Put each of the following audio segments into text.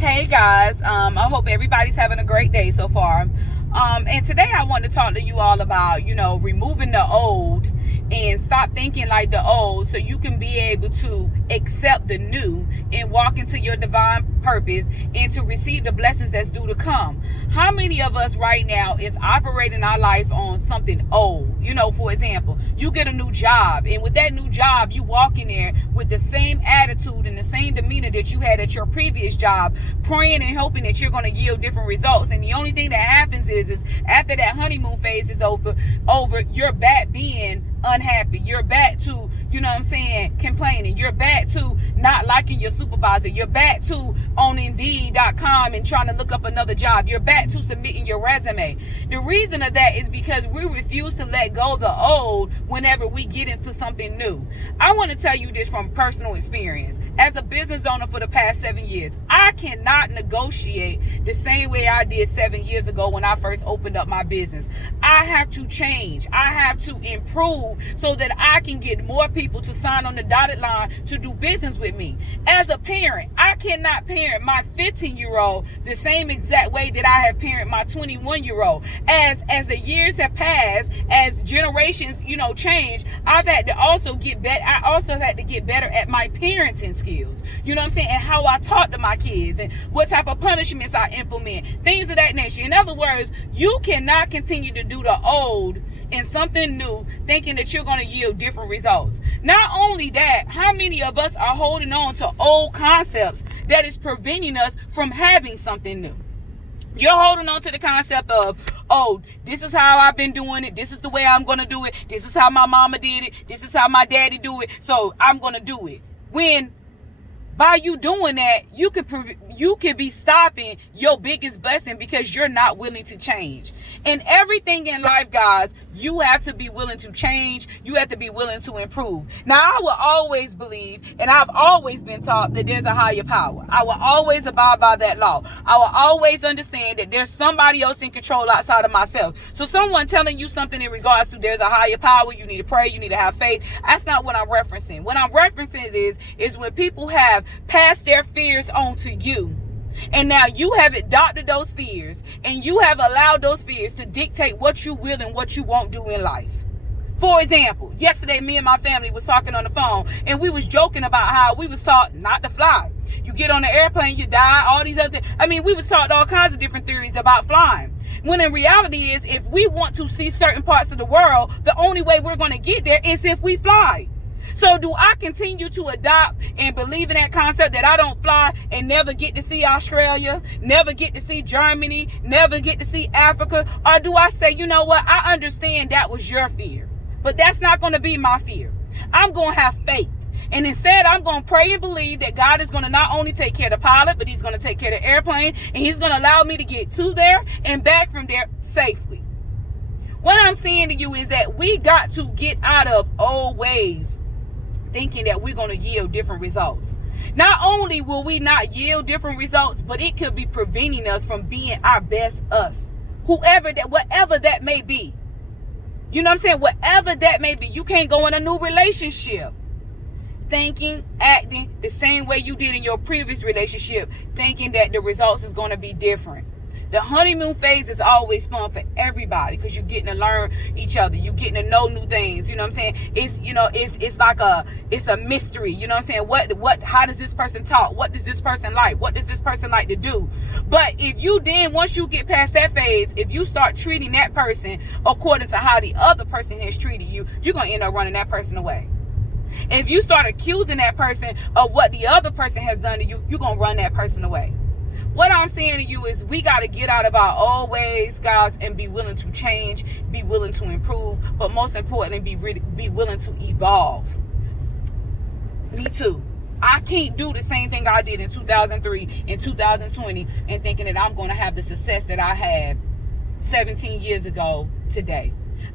Hey guys, I hope everybody's having a great day so far. And today I want to talk to you all about, removing the old and stop thinking like the old so you can be able to accept the new and walk into your divine purpose and to receive the blessings that's due to come. How many of us right now is operating our life on something old? For example, you get a new job, and with that new job, you walk in there with the same attitude and the same demeanor that you had at your previous job, praying and hoping that you're going to yield different results. And the only thing that happens is after that honeymoon phase is over, you're back being unhappy. You're back to, complaining. You're back to not liking your supervisor. You're back to on Indeed.com and trying to look up another job. You're back to submitting your resume. The reason of that is because we refuse to let go of the old whenever we get into something new. I want to tell you this from personal experience. As a business owner for the past 7 years, I cannot negotiate the same way I did 7 years ago when I first opened up my business. I have to change. I have to improve so that I can get more people to sign on the dotted line to do business with me. As a parent, I cannot parent my 15-year-old the same exact way that I have parented my 21-year-old. As the years have passed, as generations, change, I've had to also get better. I also had to get better at my parenting skills. And how I talk to my kids and what type of punishments I implement, things of that nature. In other words, you cannot continue to do the old and something new thinking that you're going to yield different results. Not only that, how many of us are holding on to old concepts that is preventing us from having something new? You're holding on to the concept of, this is how I've been doing it. This is the way I'm going to do it. This is how my mama did it. This is how my daddy do it. So I'm going to do it. When by you doing that, you could be stopping your biggest blessing because you're not willing to change. And everything in life, guys, you have to be willing to change. You have to be willing to improve. Now, I will always believe, and I've always been taught that there's a higher power. I will always abide by that law. I will always understand that there's somebody else in control outside of myself. So someone telling you something in regards to there's a higher power, you need to pray, you need to have faith. That's not what I'm referencing. What I'm referencing is when people have passed their fears on to you. And now you have adopted those fears and you have allowed those fears to dictate what you will and what you won't do in life. For example, yesterday me and my family was talking on the phone and we was joking about how we was taught not to fly. You get on the airplane, you die, all these other things. We was taught all kinds of different theories about flying. When in reality is if we want to see certain parts of the world, the only way we're going to get there is if we fly. So do I continue to adopt and believe in that concept that I don't fly and never get to see Australia, never get to see Germany, never get to see Africa? Or do I say, you know what, I understand that was your fear, but that's not going to be my fear. I'm going to have faith. And instead, I'm going to pray and believe that God is going to not only take care of the pilot, but he's going to take care of the airplane, and he's going to allow me to get to there and back from there safely. What I'm saying to you is that we got to get out of old ways thinking that we're going to yield different results. Not only will we not yield different results, but it could be preventing us from being our best us. Whatever that may be. Whatever that may be. You can't go in a new relationship thinking, acting the same way you did in your previous relationship, thinking that the results is going to be different. The honeymoon phase is always fun for everybody because you're getting to learn each other. You're getting to know new things. It's like it's a mystery. How does this person talk? What does this person like? What does this person like to do? But once you get past that phase, if you start treating that person according to how the other person has treated you, you're going to end up running that person away. If you start accusing that person of what the other person has done to you, you're going to run that person away. What I'm saying to you is we got to get out of our old ways, guys, and be willing to change, be willing to improve, but most importantly, be willing to evolve. Me too. I can't do the same thing I did in 2003 and 2020 and thinking that I'm going to have the success that I had 17 years ago today.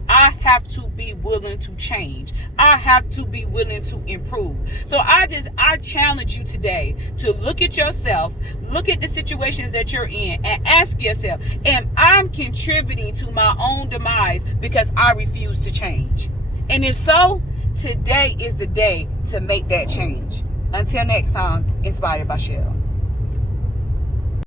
I have to be willing to change. I have to be willing to improve. So I challenge you today to look at yourself, look at the situations that you're in, and ask yourself, am I contributing to my own demise because I refuse to change? And if so, today is the day to make that change. Until next time, Inspired by Shell.